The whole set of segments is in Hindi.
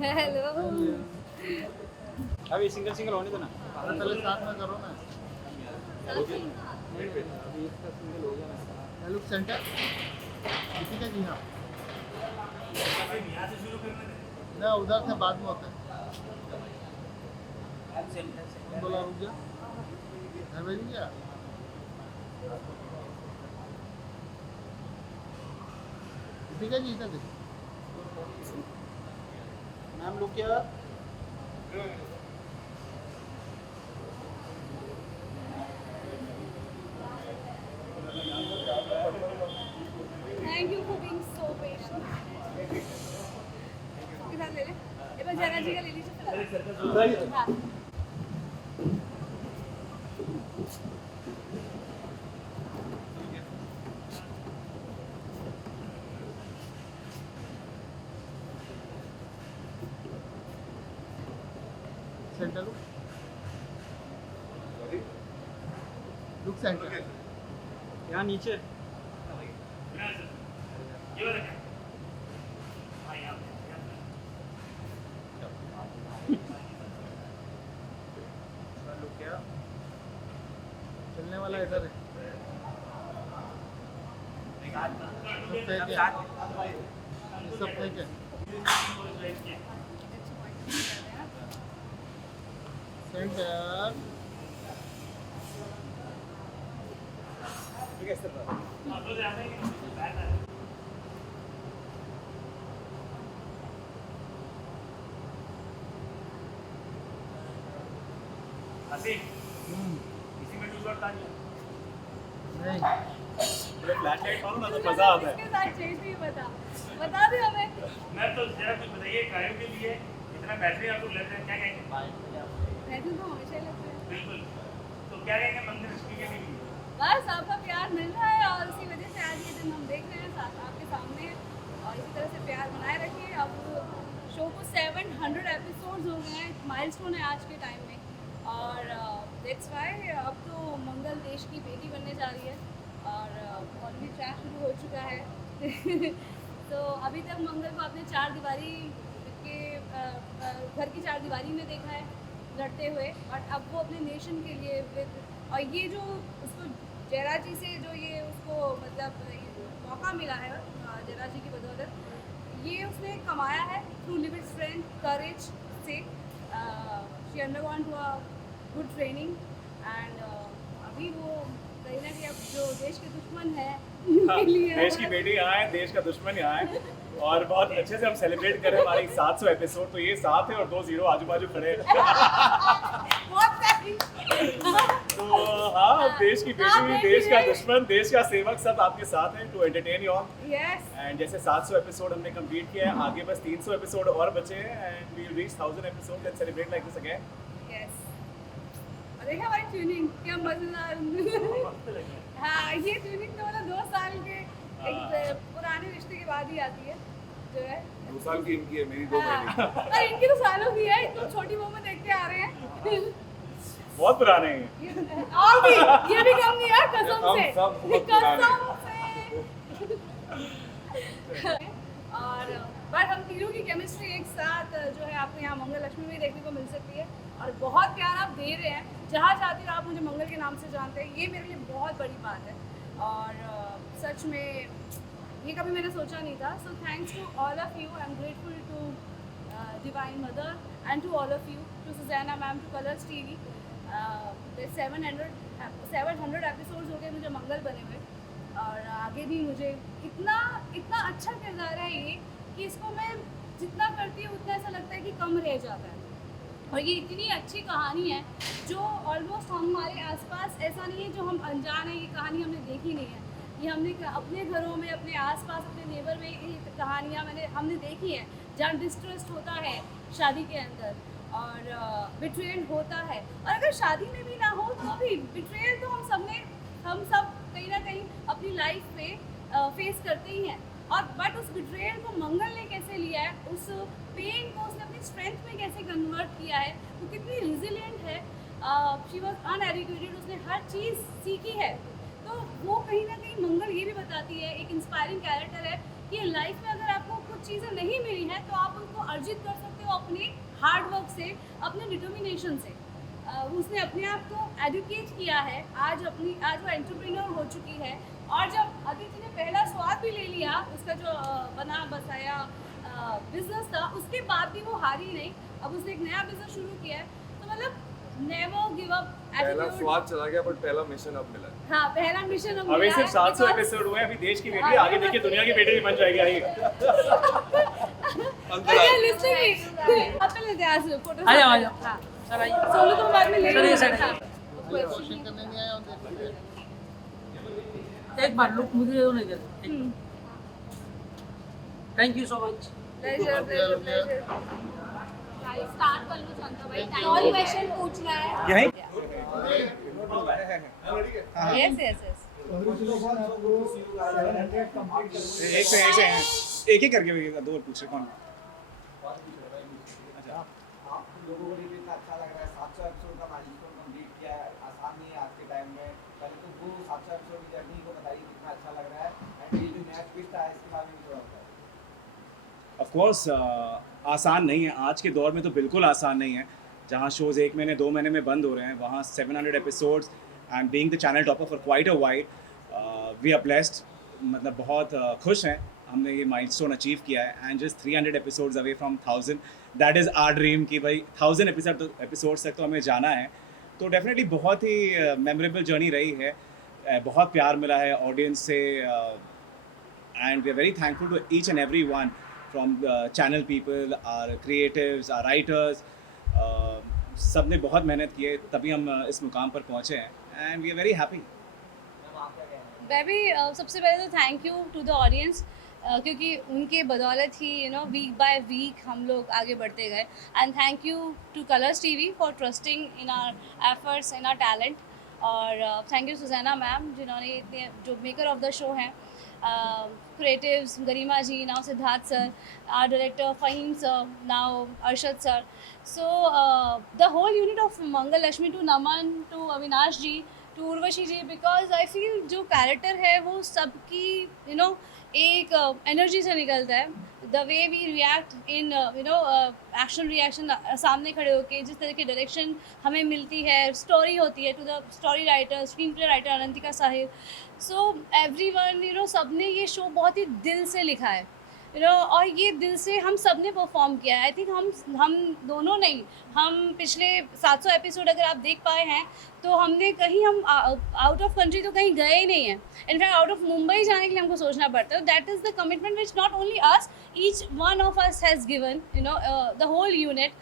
हेलो। अभी सिंगल सिंगल होने दो ना। पहले साथ में करो ना। अभी इसका सिंगल हो गया ना। लुक सेंटर किसी का जी हाँ ना उधर से बाद में होता है। बोला रुक जा घर भेज गया। किसी का जी इधर देख नाम लोग क्या thank you for being so patient. किधर ले ले? एक बार जरा जी का ले लीजिए। हाँ। सेंटर लुक सेंटर यहाँ नीचे चलने वाला इधर है। सब फेंक है सेंटर नहीं फ्लैश लाइट मारो ना तो मजा आता है। इसके साथ चेंज नहीं बता दे हमें। मैं तो जरा कुछ बताइए गायों के लिए इतना बैटरी आपको लग रहा है, क्या कहेंगे? मैं तो हमेशा ही लगता है। बिल्कुल, तो क्या कहेंगे मंगल लक्ष्मी के लिए? बस आपका प्यार मिल रहा है और इसी वजह से आज ये दिन हम देख रहे हैं साथ आपके सामने और इसी तरह से प्यार बनाए रखिए। अब शो को 700 एपिसोड्स हो गए हैं, माइलस्टोन है आज के टाइम में और दैट्स व्हाई अब तो मंगल देश की बेटी बनने जा रही है और ऑलरेडी ट्रैक शुरू हो चुका है। तो अभी तक मंगल को आपने चार दीवारी के घर की चार दीवारी में देखा है लड़ते हुए और अब वो अपने नेशन के लिए विद और ये जो उसको जयराज जी से जो ये उसको मतलब मौका मिला है जयराज जी की बदौलत ये उसने कमाया है थ्रू लिविड स्ट्रेंथ करेज से। She undergone to a good training and अभी वो कहीं ना कहीं अब जो देश के दुश्मन है उनके लिए देश की बेटी यहाँ है, देश का दुश्मन यहाँ है और बहुत अच्छे से हम सेलिब्रेट करें हमारी 700 एपिसोड। तो ये 7 है और 2 0 आजू बाजू खड़े हैं। बहुत प्यारी। तो हाँ, देश की बेटी, देश का दुश्मन, देश का सेवक सब आपके साथ हैं to entertain you all. Yes and जैसे 700 एपिसोड हमने कंप्लीट किया है, आगे बस 300 एपिसोड और बचे हैं and we will reach 1000 episode and celebrate like this again. Yes और देखा हमारी ट्यूनिंग क्या मजेदार। हाँ ये ट्यूनिंग तो मतलब 2 साल के एक पुराने रिश्ते के बाद ही आती है जो है। 2 साल की इनकी है, मेरी 2 महीने। और इनकी तो सालों की है, इनको छोटी बहू में देखते आ रहे हैं। बहुत पुराने हैं। और भी ये भी कम नहीं है कसम हम से सब बहुत पुराने हैं। कसम से। और बट हम तीनों की केमिस्ट्री एक साथ जो है आपको यहाँ मंगल लक्ष्मी में देखने को मिल सकती है और बहुत प्यार आप दे रहे हैं। जहाँ चाहते हो आप मुझे मंगल के नाम से जानते हैं, ये मेरे लिए बहुत बड़ी बात है और सच में ये कभी मैंने सोचा नहीं था। So thanks to all of you, I am grateful to divine mother and to all of you, to Suzanna ma'am, to Colors TV. 700 episodes हो गए मुझे मंगल बने हुए और आगे भी मुझे इतना अच्छा किरदार है ये कि इसको मैं जितना करती हूँ उतना ऐसा लगता है कि कम रह जाता है और ये इतनी अच्छी कहानी है जो ऑलमोस्ट हमारे आसपास ऐसा नहीं है जो हम अनजान है, ये कहानी हमने देखी नहीं है। ये हमने अपने घरों में, अपने आसपास, अपने नेबर में ये कहानियाँ हमने देखी हैं जहाँ डिस्ट्रस्ट होता है शादी के अंदर और बिट्रेयल होता है और अगर शादी में भी ना हो तो भी बिट्रेयल तो हम सब कहीं ना कहीं अपनी लाइफ में फेस करते ही हैं। और बट उस बिट्रेयल को मंगल ने कैसे लिया है, उस पेन को उसने अपनी स्ट्रेंथ में कैसे कन्वर्ट किया है, वो कितनी रिजिलियंट है। शी वॉज अनएजुकेटेड, उसने हर चीज़ सीखी है। तो वो कहीं ना कहीं मंगल ये भी बताती है, एक इंस्पायरिंग कैरेक्टर है कि लाइफ में अगर आपको कुछ चीज़ें नहीं मिली हैं तो आप उनको अर्जित कर सकते हो वो अपने हार्ड वर्क से, अपने डिटर्मिनेशन से उसने अपने आप को एजुकेट किया है। आज वो एंटरप्रेन्योर हो चुकी है। और जब अदिति ने पहला स्वाद भी ले लिया, उसका जो बना बसाया बिजनेस था, उसके बाद भी वो हारी नहीं। अब उसने एक नया बिजनेस शुरू किया है। तो मतलब नेवर गिव अप पहला एटीट्यूड। स्वाद चला गया बट पहला मिशन अब मिला है। हाँ, पहला मिशन अब अभी मिला सिर्फ है 700 because- एपिसोड हुए हैं, अभी देश की बेटी, आगे देखिए दुनिया की बेटी भी बन जाएगी। आइए अंदर आ- Realistically, आप पहले ध्यान से फोटो आ जाओ, आ जाओ। हाँ। सर आइए। सोनू तुम बाद में ले सर, ये लेना। साइड हाँ। क्वेश्चन करने नहीं आया और देखिए एक बार लुक मुझे नहीं देते। Hmm. Thank you so much. Pleasure, pleasure, pleasure. Start कर लो चंदा भाई, और क्वेश्चन पूछना है। यहीं Yes, yes, yes. एक ही करके दो पूछ रहे कौन। लोगों को भी इतना अच्छा लग रहा है। 700 एपिसोड का माइलस्टोन कंप्लीट किया है, आसान नहीं है आज के टाइम में। पहले तो वो 700 एपिसोड की जर्नी को बताइए कितना अच्छा लग रहा है, एंड ये जो नया ट्विस्ट आया इसके बारे में थोड़ा बताइए। ऑफ कोर्स आसान नहीं है, आज के दौर में तो बिल्कुल आसान नहीं है। जहाँ शोज़ 1 महीने 2 महीने में बंद हो रहे हैं, वहाँ 700 episodes and being the channel topper for quite a while, we are blessed. मतलब बहुत खुश हैं हमने ये माइलस्टोन अचीव किया है। And just 300 episodes away from 1000, that is our dream कि भाई 1000 एपिसोड्स तक तो हमें जाना है। तो डेफिनेटली बहुत ही मेमोरेबल जर्नी रही है। बहुत प्यार मिला है ऑडियंस से, and we are very thankful to each and every one from channel people, our creatives, our writers. सब ने बहुत मेहनत की है, तभी हम इस मुकाम पर पहुँचे हैं, and we are very happy. मैं भी सबसे पहले तो thank you to the audience, क्योंकि उनके बदौलत ही वीक बाय वीक हम लोग आगे बढ़ते गए। And thank you to Colors TV for trusting in our efforts, in our talent. और थैंक यू सुजैना मैम, जिन्होंने इतने जो मेकर ऑफ द शो हैं, creatives Garima ji, now Siddharth sir, our director Faheem sir, now Arshad sir. So the whole unit of Mangal Lakshmi, to Naman, to Avinash ji, to Urvashi ji, because I feel जो कैरेक्टर है वो सबकी एक एनर्जी से निकलता है। The way we react in action reaction, सामने खड़े होके जिस तरह की डायरेक्शन हमें मिलती है, स्टोरी होती है, to the story writer, screenplay writer Ananthika Sahir. So everyone सबने ये शो बहुत ही दिल से लिखा है, और ये दिल से हम सब ने परफॉर्म किया है। आई थिंक हम दोनों नहीं, हम पिछले 700 एपिसोड अगर आप देख पाए हैं तो हमने कहीं, हम आउट ऑफ कंट्री तो कहीं गए ही नहीं हैं। इनफैक्ट आउट ऑफ मुंबई जाने के लिए हमको सोचना पड़ता है। That is the commitment which not only us, each one of us has given, the whole unit.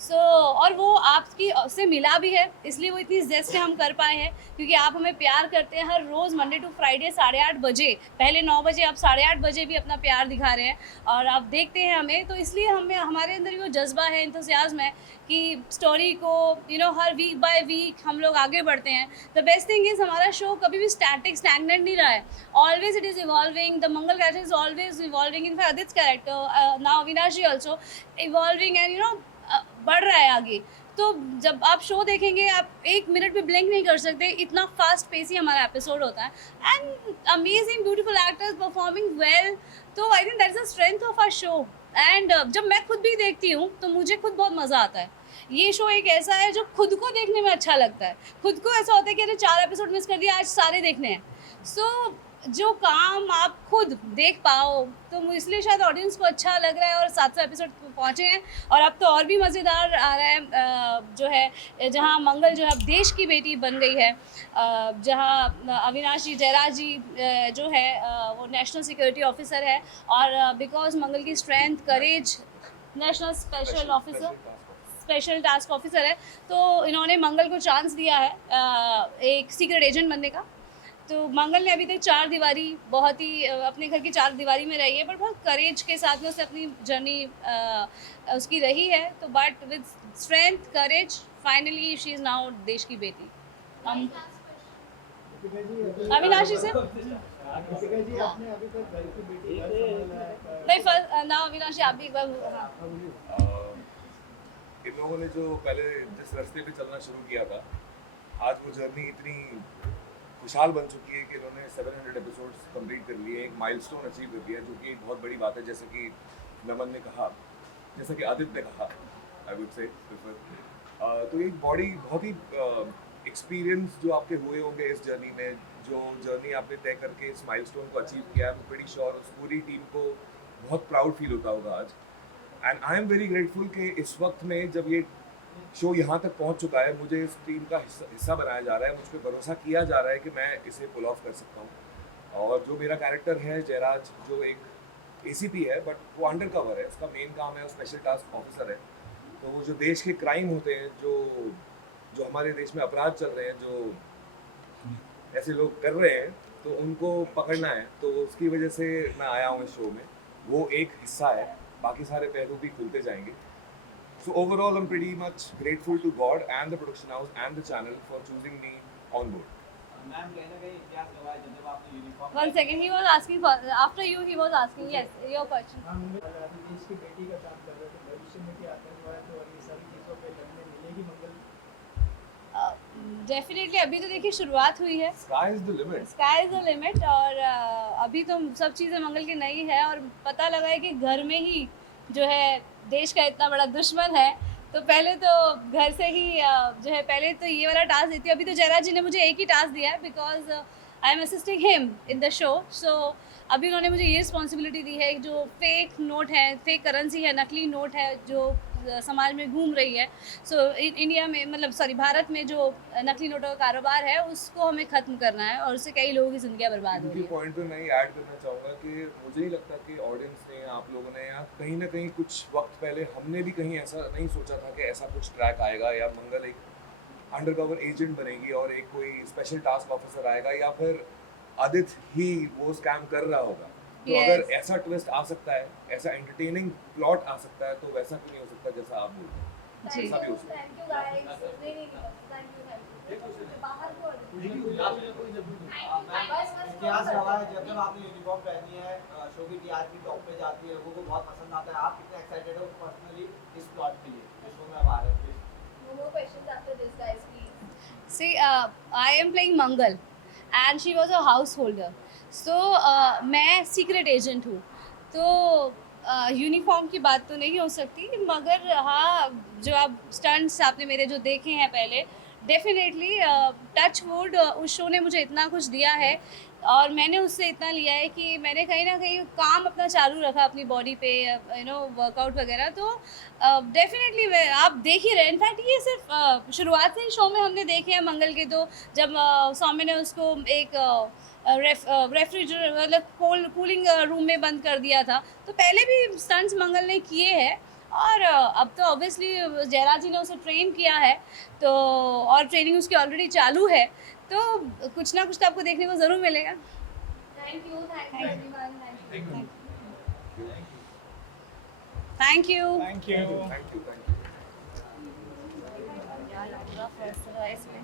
So और वो आपकी से मिला भी है, इसलिए वो इतनी जेस्ट से हम कर पाए हैं, क्योंकि आप हमें प्यार करते हैं हर रोज़ मंडे टू फ्राइडे 8:30 बजे, पहले 9 बजे, अब 8:30 बजे भी अपना प्यार दिखा रहे हैं और आप देखते हैं हमें। तो इसलिए हमारे अंदर भी वो जज्बा है, इंथुसियाज्म है कि स्टोरी को हर वीक बाय वीक हम लोग आगे बढ़ते हैं। द बेस्ट थिंग इज़ हमारा शो कभी भी स्टैग्नेंट नहीं रहा है, always it is evolving. The Mangal character is always evolving, in fact Aditya character, now Avinash ji also evolving, and बढ़ रहा है आगे। तो जब आप शो देखेंगे, आप 1 मिनट भी ब्लिंक नहीं कर सकते, इतना फास्ट पेस ही हमारा एपिसोड होता है। And amazing beautiful actors performing well. तो I think that is the strength of our show. And जब मैं खुद भी देखती हूँ तो मुझे खुद बहुत मज़ा आता है। ये शो एक ऐसा है जो खुद को देखने में अच्छा लगता है। खुद को ऐसा होता है कि अरे 4 एपिसोड मिस कर दिया, आज सारे देखने हैं। सो जो काम आप खुद देख पाओ, तो इसलिए शायद ऑडियंस को अच्छा लग रहा है और 700 एपिसोड पहुँचे हैं। और अब तो और भी मज़ेदार आ रहा है, जो है जहाँ मंगल जो है अब देश की बेटी बन गई है, जहाँ अविनाश जी जयराज जी जो है वो नेशनल सिक्योरिटी ऑफिसर है, और बिकॉज मंगल की स्ट्रेंथ, करेज, नेशनल स्पेशल टास्क ऑफिसर है, तो इन्होंने मंगल को चांस दिया है एक सीक्रेट एजेंट बनने का। तो मंगल ने अभी तक 4 दीवारी, बहुत ही अपने घर की 4 दीवारी में रही है, बट बहुत करेज के साथ में उसने अपनी जर्नी उसकी रही है। तो but with strength, courage, finally she is now देश की बेटी। अविनाश जी से नहीं, नाउ अविनाश जी आप भी एक बार। इन लोगों ने जो पहले जिस रास्ते पे चलना शुरू किया था, आज वो जर्नी इतनी खुशहाल बन चुकी है कि इन्होंने 700 एपिसोड्स कंप्लीट कर लिए, एक माइलस्टोन अचीव कर दिया, जो कि एक बहुत बड़ी बात है। जैसे कि नमन ने कहा जैसा कि आदित्य ने कहा, आई वुड से प्रेफर। तो एक बॉडी बहुत ही एक्सपीरियंस जो आपके हुए होंगे इस जर्नी में, जो जर्नी आपने तय करके इस माइलस्टोन को अचीव किया, आई एम प्रीटी श्योर उस पूरी टीम को बहुत प्राउड फील होता होगा आज। And I am very grateful कि इस वक्त में जब ये शो यहाँ तक पहुँच चुका है, मुझे इस टीम का हिस्सा बनाया जा रहा है, मुझ पर भरोसा किया जा रहा है कि मैं इसे पुल ऑफ कर सकता हूँ। और जो मेरा कैरेक्टर है जयराज, जो एक ACP है बट वो अंडर कवर है, उसका मेन काम है वो स्पेशल टास्क ऑफिसर है। तो वो जो देश के क्राइम होते हैं, जो हमारे देश में अपराध चल रहे हैं, जो ऐसे लोग कर रहे हैं, तो उनको पकड़ना है। तो उसकी वजह से मैं आया हूँ इस शो में, वो एक हिस्सा है, बाकी सारे पहलू भी खुलते जाएंगे। So overall, I'm pretty much grateful to God and the production house and the channel for choosing me on board. Ma'am कहीं ना कहीं इतिहास गवाह है जब आपने uniform 1 second, he was asking for, after you he was asking, yes, your question. देश की बेटी का काम कर रहे थे, भविष्य में भी आतंकवाद और ये सारी चीज़ों पे लड़ने मिलेगी मंगल? डेफिनेटली अभी तो देखिए शुरुआत हुई है, Sky is the limit. Sky is the limit. और अभी तो सब चीज़ें मंगल की नई है और पता लगा है कि घर में ही जो है देश का इतना बड़ा दुश्मन है, तो पहले तो घर से ही जो है पहले तो ये वाला टास्क देती हूँ। अभी तो जयराज जी ने मुझे एक ही टास्क दिया है because I am assisting him in the show. So अभी उन्होंने मुझे ये रिस्पॉन्सिबिलिटी दी है, जो फेक नोट है, फेक करेंसी है, नकली नोट है जो समाज में घूम रही है। सो इंडिया में, मतलब सॉरी भारत में जो नकली नोटों का कारोबार है उसको हमें ख़त्म करना है और उससे कई लोगों की ज़िंदगियाँ बर्बाद हो रही इनके है। पॉइंट पे मैं ये ऐड करना चाहूँगा कि मुझे ही लगता कि ऑडियंस ने, आप लोगों ने, या कहीं ना कहीं कुछ वक्त पहले हमने भी कहीं ऐसा नहीं सोचा था कि ऐसा कुछ ट्रैक आएगा, या मंगल एक अंडरकवर एजेंट बनेगी और एक कोई स्पेशल टास्क ऑफिसर आएगा, या फिर आदित्य ही वो स्कैम कर रहा होगा। तो Yes. अगर ऐसा ट्विस्ट आ सकता है, ऐसा एंटरटेनिंग प्लॉट आ सकता है, तो वैसा क्यों नहीं हो सकता जैसा आप बोल रहे हैं? जी। ऐसा भी हो सकता है। Thank you guys. नहीं थैंक यू बाहर को इतिहास गवाह है जब आपने यूनिफॉर्म पहनी है, शो की टीआरपी टॉप पे जाती है, लोगों को बहुत पसंद आता है। आप कितने एक्साइटेड हो पर्सनली इस प्लॉट के लिए जो शो में अब आ रहा है? No more questions after this, guys, please. See, I am playing Mangal and she was a householder. So मैं सीक्रेट एजेंट हूँ, तो यूनिफॉर्म की बात तो नहीं हो सकती, मगर हाँ जो आप स्टंट्स आपने मेरे जो देखे हैं पहले, डेफिनेटली टच वुड उस शो ने मुझे इतना कुछ दिया है और मैंने उससे इतना लिया है कि मैंने कहीं ना कहीं काम अपना चालू रखा अपनी बॉडी पे, वर्कआउट वगैरह। तो डेफिनेटली आप देख ही रहे, इनफैक्ट ये सिर्फ शुरुआत से ही शो में हमने देखे हैं मंगल के। तो जब सौम्य ने उसको एक रेफ्रिजरेटर मतलब कूलिंग रूम में बंद कर दिया था, तो पहले भी स्टंट्स मंगल ने किए हैं और अब तो ऑब्वियसली जयराज जी ने उसे ट्रेन किया है, तो और ट्रेनिंग उसकी ऑलरेडी चालू है, तो कुछ ना कुछ तो आपको देखने को ज़रूर मिलेगा। Thank you everyone. Thank you. Thank you. Thank you. Thank you. यार, फर्स्ट इसमें